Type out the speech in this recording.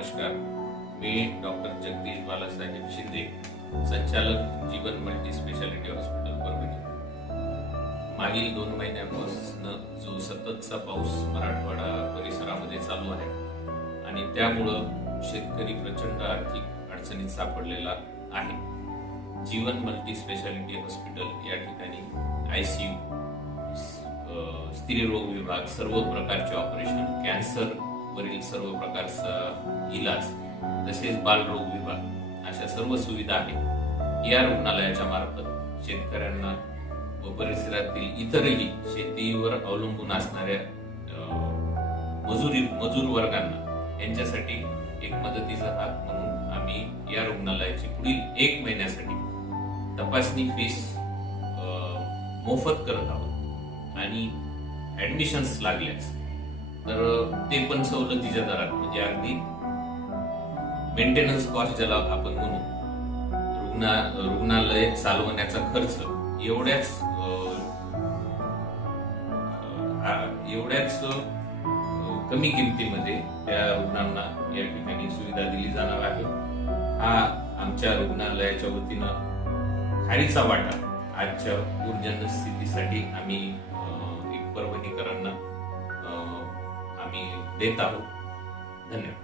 नमस्कार. मी डॉक्टर जगदीश बालासाहेब शिंदे, संचालक जीवन multi speciality hospital Parbhani. मागील 2 महिन्यापासून जो सततचा पाऊस मराठवाडा परिसरामध्ये चालू आहे आणि त्यामुळं शेतकरी प्रचंड आर्थिक अडचणीत सापडलेला आहे. जीवन मल्टी स्पेशालिटी हॉस्पिटल या ठिकाणी ICU, स्त्रीरोग विभाग, सर्व प्रकारचे ऑपरेशन, कॅन्सर वरील सर्व प्रकारचा इलाज, तसेच बालरोग विभाग अशा सर्व सुविधा आहेत. या रुग्णालयाच्या मार्फत शेतकऱ्यांना व परिसरातील इतरही शेतीवर अवलंबून असणाऱ्या मजूर वर्गांना यांच्यासाठी एक मदतीचा हात म्हणून आम्ही या रुग्णालयाची पुढील 1 महिन्यासाठी तपासणी फीस मोफत करत आहोत आणि ऍडमिशन्स लागल्यास तर ते पण सवलतीच्या दरात, म्हणजे अगदी मेंटेनन्स कॉस्ट ज्याला आपण म्हणू, रुग्णालय चालवण्याचा खर्च एवढ्याच कमी किमतीमध्ये त्या रुग्णांना या ठिकाणी सुविधा दिली जाणार आहे. हा आमच्या रुग्णालयाच्या वतीनं खारीचा वाटा आजच्या ऊर्जन स्थितीसाठी आम्ही एक परभणीकरांना आम्ही देत आहोत. धन्यवाद.